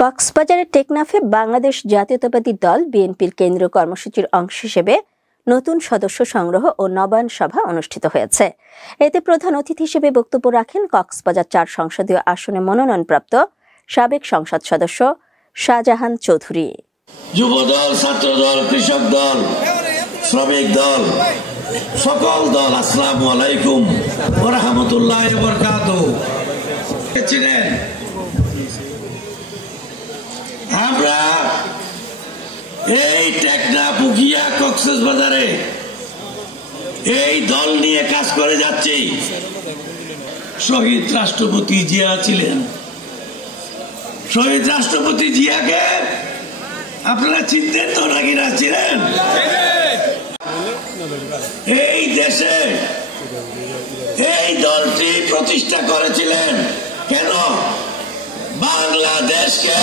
কক্সবাজারের টেকনাফে বাংলাদেশ জাতীয়তাবাদী দল বিএনপির কেন্দ্রীয় কর্মসূচির অংশ হিসেবে নতুন সদস্য সংগ্রহ ও নবায়ন সভা অনুষ্ঠিত হয়েছে। এতে প্রধান অতিথি হিসেবে বক্তব্য রাখেন কক্সবাজার ৪ সংসদীয় আসনে মনোনয়নপ্রাপ্ত সাবেক সংসদ সদস্য শাহজাহান চৌধুরী। যুবদল, ছাত্রদল, কৃষক দল, শ্রমিক দল, সকল দল, আসসালামু আলাইকুম ওয়া রাহমাতুল্লাহি ওয়া বারাকাতুহু। আমরা এই টেকনাফ উখিয়া কক্সবাজারে এই দল নিয়ে কাজ করে যাচ্ছি। শহীদ রাষ্ট্রপতি জিয়া ছিলেন। শহীদ রাষ্ট্রপতি জিয়াকে আপনারা চিনতেন তো নাকি না ছিলেন? এই দেশে এই দলটি প্রতিষ্ঠা করেছিলেন কেন? বাংলাদেশকে